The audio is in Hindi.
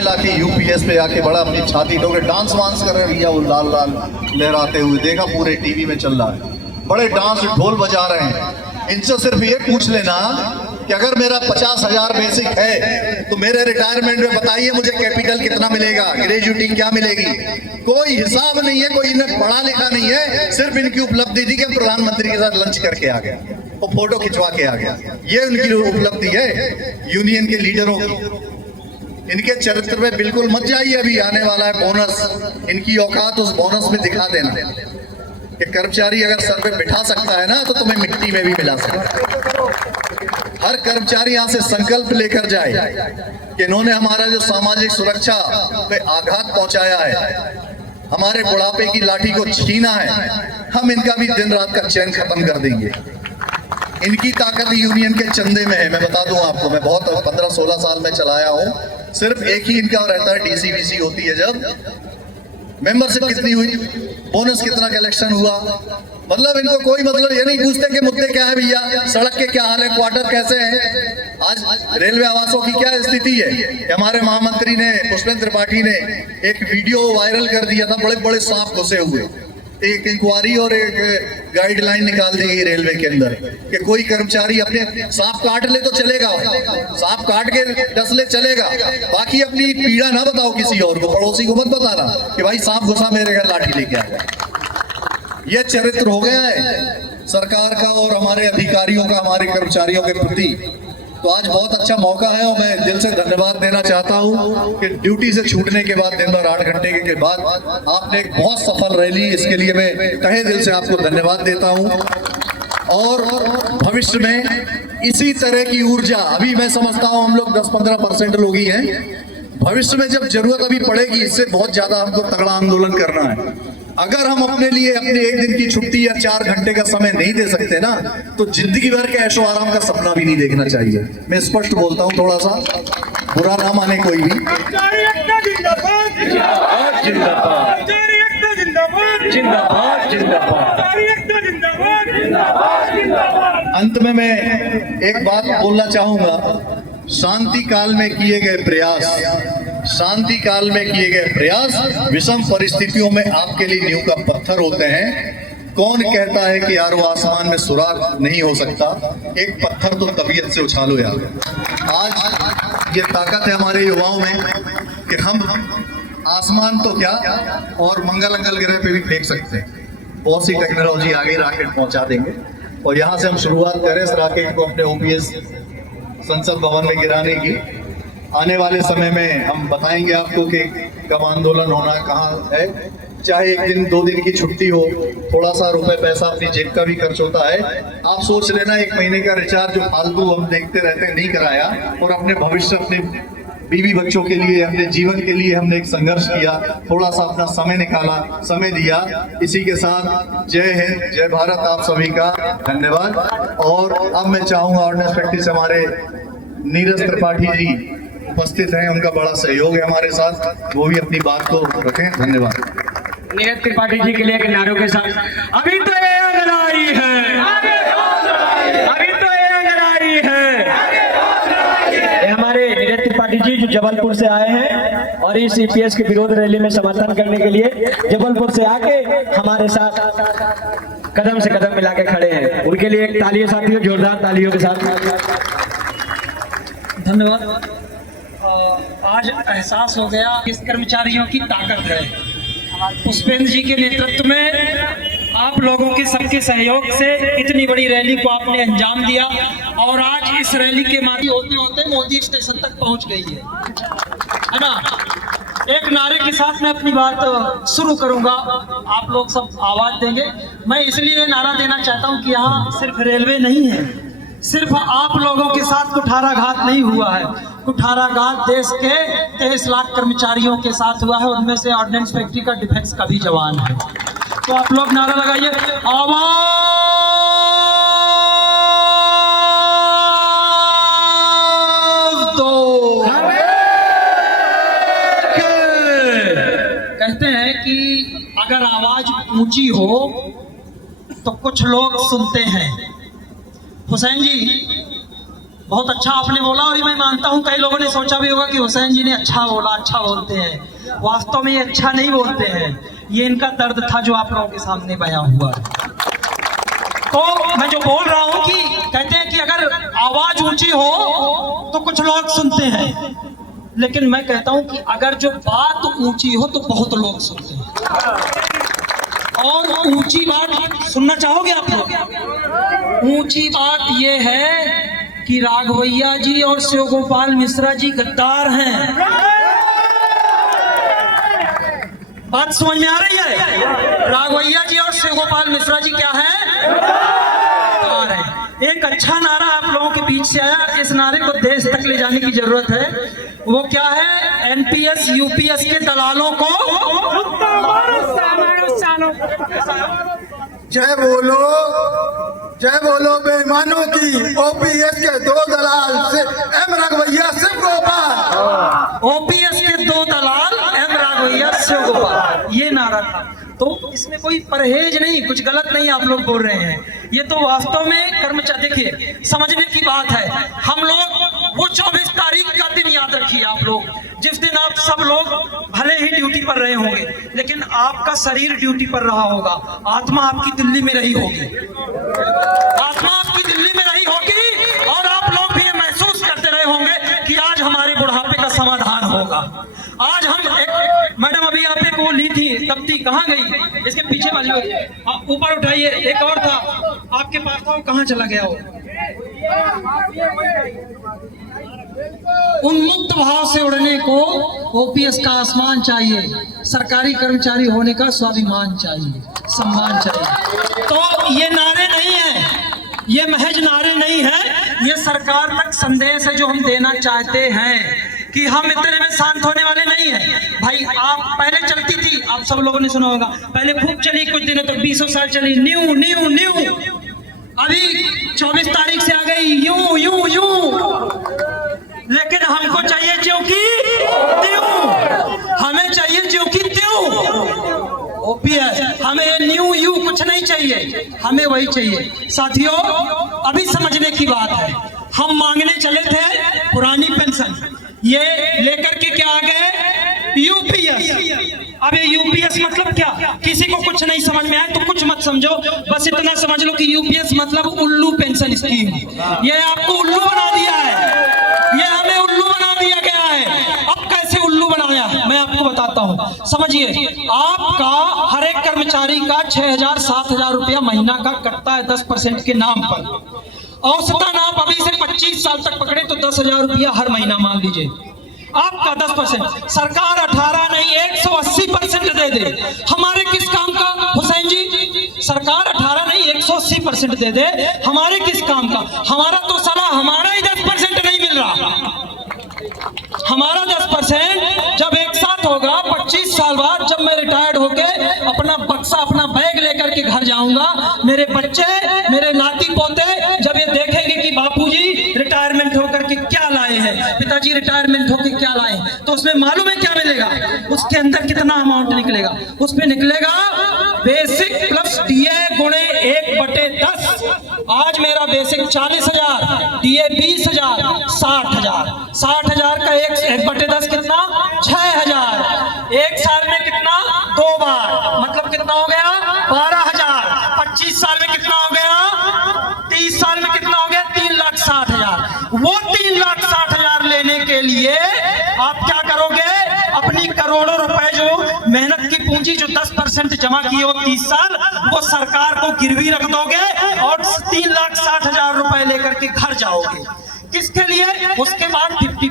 लाके यूपीएस पे आके बड़ा अपनी छाती ठोके डांस वांस कर रहे भैया, वो लाल लाल लहराते हुए देखा पूरे टीवी में चल रहा है, बड़े डांस ढोल बजा रहे हैं। इनसे सिर्फ ये पूछ लेना कि अगर मेरा 50,000 बेसिक है तो मेरे रिटायरमेंट में बताइए मुझे कैपिटल कितना मिलेगा, ग्रेजुएटी क्या मिलेगी। कोई हिसाब नहीं है, कोई इन्हें पढ़ा लिखा नहीं है, सिर्फ इनकी उपलब्धि थी कि प्रधानमंत्री के साथ लंच करके आ गया, वो फोटो खिंचवा के आ गया। ये उनकी उपलब्धि है यूनियन के लीडरों की। इनके चरित्र में बिल्कुल मत जाइए, अभी आने वाला है बोनस, इनकी औकात उस बोनस में दिखा देना कि कर्मचारी अगर सर पे बिठा सकता है ना तो तुम्हें मिट्टी में भी मिला सकता है। हर कर्मचारी यहाँ से संकल्प लेकर जाए कि इन्होंने हमारा जो सामाजिक सुरक्षा पे आघात पहुंचाया है, हमारे बुढ़ापे की लाठी को छीना है, हम इनका भी दिन रात का चैन खत्म कर देंगे। इनकी ताकत यूनियन के चंदे में है। मैं बता दूं आपको, मैं बहुत 15-16 साल में चलाया हूं, सिर्फ एक ही इनका रहता है, डीसीवीसी होती है जब मेंबरशिप कितनी हुई, बोनस कितना कलेक्शन हुआ। मतलब इनको कोई मतलब ये नहीं पूछते कि मुद्दे क्या है भैया, सड़क के क्या हाल है, क्वार्टर कैसे हैं, आज रेलवे आवासों की क्या स्थिति है। हमारे महामंत्री ने, पुष्पेंद्र त्रिपाठी ने एक वीडियो वायरल कर दिया था, बड़े बड़े सांप घुसे हुए। एक इंक्वायरी और एक गाइडलाइन निकाल दी गई रेलवे के अंदर कि कोई कर्मचारी अपने सांप काट ले तो चलेगा, सांप काट के डस ले चलेगा, बाकी अपनी पीड़ा ना बताओ किसी और को, पड़ोसी को मत बताना कि भाई सांप घुसा मेरे घर लाठी लेके आया। यह चरित्र हो गया है सरकार का और हमारे अधिकारियों का हमारे कर्मचारियों के प्रति। तो आज बहुत अच्छा मौका है और मैं दिल से धन्यवाद देना चाहता हूं कि ड्यूटी से छूटने के बाद दिन भर 8 घंटे के बाद आपने एक बहुत सफल रैली, इसके लिए मैं तहे दिल से आपको धन्यवाद देता हूं। और भविष्य में इसी तरह की ऊर्जा, अभी मैं समझता हूं हम लोग 10-15% लोग ही हैं, भविष्य में जब जरूरत अभी पड़ेगी इससे बहुत ज्यादा हमको तगड़ा आंदोलन करना है। अगर हम अपने लिए अपने एक दिन की छुट्टी या 4 घंटे का समय नहीं दे सकते ना, तो जिंदगी भर के ऐशो आराम का सपना भी नहीं देखना चाहिए। मैं स्पष्ट बोलता हूँ, थोड़ा सा बुरा ना माने कोई भी। अंत में मैं एक बात बोलना चाहूंगा, शांति काल में किए गए प्रयास, शांति काल में किए गए प्रयास विषम परिस्थितियों में आपके लिए नींव का पत्थर होते हैं। कौन कहता है कि यार वो आसमान में सुराग नहीं हो सकता, एक पत्थर तो तबीयत से उछालो यार। आज ये ताकत है हमारे युवाओं में कि हम आसमान तो क्या और मंगल ग्रह पे भी फेंक सकते हैं। बहुत सी टेक्नोलॉजी आगे रॉकेट पहुंचा देंगे और यहाँ से हम शुरुआत करें इस रॉकेट को अपने ओपीएस संसद भवन में गिराने की। आने वाले समय में हम बताएंगे आपको कि कब आंदोलन होना कहाँ है। चाहे 1 दिन 2 दिन की छुट्टी हो, थोड़ा सा रुपए पैसा अपनी जेब का भी खर्च होता है। आप सोच लेना 1 महीने का रिचार्ज जो फालतू हम देखते रहते हैं नहीं कराया, और अपने भविष्य, अपने बीवी बच्चों के लिए, अपने जीवन के लिए हमने एक संघर्ष किया, थोड़ा सा अपना समय निकाला, समय दिया। इसी के साथ जय हिंद, जय भारत, आप सभी का धन्यवाद। और अब मैं चाहूंगा ऑर्डिनेंस फैक्ट्री से हमारे नीरज त्रिपाठी जी उपस्थित हैं, उनका बड़ा सहयोग है हमारे साथ, वो भी अपनी बात को रखें। धन्यवाद। नीरज त्रिपाठी जी के लिए एक नारों के साथ, अभी तो ये अंगड़ाई है, अभी तो ये अंगड़ाई है। ये हमारे नीरज त्रिपाठी जी जो जबलपुर से आए हैं और इस ईपीएस के विरोध रैली में समर्थन करने के लिए जबलपुर से आके हमारे साथ कदम से कदम मिला के खड़े हैं। उनके लिए एक तालियों साथियों, जोरदार तालियों के साथ धन्यवाद। आज एहसास हो गया किस कर्मचारियों की ताकत है। पुष्पेंद्र जी के नेतृत्व में आप लोगों के सबके सहयोग से इतनी बड़ी रैली को आपने अंजाम दिया और आज इस रैली के माध्यम होते होते मोदी स्टेशन तक पहुंच गई है ना। एक नारे के साथ मैं अपनी बात शुरू करूंगा, आप लोग सब आवाज देंगे। मैं इसलिए नारा देना चाहता हूं कि यहाँ सिर्फ रेलवे नहीं है, सिर्फ आप लोगों के साथ कुठाराघात नहीं हुआ है, कुठाराघात देश के 23 लाख कर्मचारियों के साथ हुआ है, उनमें से ऑर्डिनेंस फैक्ट्री का डिफेंस का भी जवान है। तो आप लोग नारा लगाइए, आवाज दो। कहते हैं कि अगर आवाज ऊंची हो तो कुछ लोग सुनते हैं। हुसैन जी, बहुत अच्छा आपने बोला, और मैं मानता हूँ कई लोगों ने सोचा भी होगा कि हुसैन जी ने अच्छा बोला, अच्छा बोलते हैं। वास्तव में ये अच्छा नहीं बोलते हैं, ये इनका दर्द था जो आप लोगों के सामने बयां हुआ। तो मैं जो बोल रहा हूँ कि कहते हैं कि अगर आवाज ऊंची हो तो कुछ लोग सुनते हैं, लेकिन मैं कहता हूँ कि अगर जो बात ऊंची हो तो बहुत लोग सुनते हैं। और ऊंची बात सुनना चाहोगे आप लोग? ऊंची बात ये है कि राघवैया जी और शिव गोपाल मिश्रा जी गद्दार हैं। बात समझ में आ रही है? राघवैया जी और शिव गोपाल मिश्रा जी क्या है? गद्दार हैं। एक अच्छा नारा आप लोगों के बीच से आया, इस नारे को देश तक ले जाने की जरूरत है। वो क्या है? एनपीएस यूपीएस के दलालों को जय बोलो बेईमानों की। ओपीएस के 2 दलाल से एम राघवैया शिव गोपाल। ओपीएस के 2 दलाल एम राघवैया शिव गोपाल, ये नारा था। तो इसमें कोई परहेज नहीं, कुछ गलत नहीं आप लोग बोल रहे हैं। ये तो वास्तव में कर्मचारी, देखिए समझने की बात है। हम लोग वो 24 तारीख का दिन याद रखिए आप लोग, जिस दिन आप सब लोग भले ही ड्यूटी पर रहे होंगे, लेकिन आपका शरीर ड्यूटी पर रहा होगा, आत्मा आपकी दिल्ली में रही होगी। आत्मा आपकी दिल्ली में रही होगी और आप लोग भी ये महसूस करते रहे होंगे कि आज हमारे बुढ़ापे का समाधान होगा। आज हम एक मैडम अभी आप एक वो ली थी तप्ती, कहाँ गई? इसके पीछे वाली ऊपर उठाइए। एक और था आपके पास था, वो कहाँ चला गया? वो उन्मुक्त भाव से उड़ने को ओपीएस का आसमान चाहिए, सरकारी कर्मचारी होने का स्वाभिमान चाहिए, सम्मान चाहिए। तो ये नारे नहीं है, ये महज नारे नहीं है, ये सरकार तक संदेश है जो हम देना चाहते हैं कि हम इतने में शांत होने वाले नहीं हैं। भाई आप पहले चलती थी, आप सब लोगों ने सुना होगा, पहले खूब चली, कुछ दिनों तक 20 साल चली, न्यू न्यू न्यू। अभी 24 तारीख से आ गई यूं यूं यूं। लेकिन हमको चाहिए ज्यों की त्यों, हमें चाहिए ज्यों की त्यों। ओपीएस हमें न्यू यू कुछ नहीं चाहिए, हमें वही चाहिए। साथियों अभी समझने की बात है, हम मांगने चले थे पुरानी पेंशन, ये लेकर के क्या आ गए? यूपीएस। अब ये यूपीएस मतलब क्या? किसी को कुछ नहीं समझ में आए तो कुछ मत समझो, बस इतना समझ लो कि यूपीएस मतलब उल्लू पेंशन स्कीम। ये आपको उल्लू बना दिया है, ये हमें उल्लू बना दिया गया है। अब कैसे उल्लू बनाया मैं आपको बताता हूँ। समझिए, आपका हर एक कर्मचारी का 6,000 7,000 रुपया महीना का कटता है 10% के नाम पर। औसतन आप अभी से 25 साल तक पकड़े तो 10,000 रुपया हर महीना मान लीजिए आपका 10%। सरकार 18 नहीं 180% दे दे, हमारे किस काम का? हुसैन जी, सरकार 18 नहीं 180% दे दे, हमारे किस काम का? हमारा तो साला हमारा ही 10% नहीं मिल रहा। हमारा 10% जब एक साथ होगा 25 साल बाद, जब मैं रिटायर्ड होके अपना बक्सा अपना बैग लेकर के घर जाऊंगा, मेरे बच्चे मेरे नाती पोते जब ये देखेंगे कि बापूजी रिटायरमेंट होकर के क्या लाए हैं, पिताजी रिटायरमेंट होकर क्या लाए हैं, तो उसमें मालूम है क्या मिलेगा? उसके अंदर कितना अमाउंट निकलेगा? उसमें निकलेगा बेसिक प्लस डीए गुणे 1/10। आज मेरा बेसिक 40,000, डीए 20,000, 60,000। 60,000 का 1/10 कितना? 6,000। एक साल में कितना? 2 बार, मतलब कितना हो गया? 12,000। 25 साल में कितना हो गया? 30 साल में कितना हो गया? 3,60,000। वो 3,60,000 लेने के लिए आप क्या करोगे? अपनी करोड़ों रुपए जो मेहनत की पूंजी जो 10% जमा की हो 30 साल, वो सरकार को गिरवी रख दोगे और 3,60,000 रुपए लेकर के घर जाओगे। किसके लिए? उसके बाद 50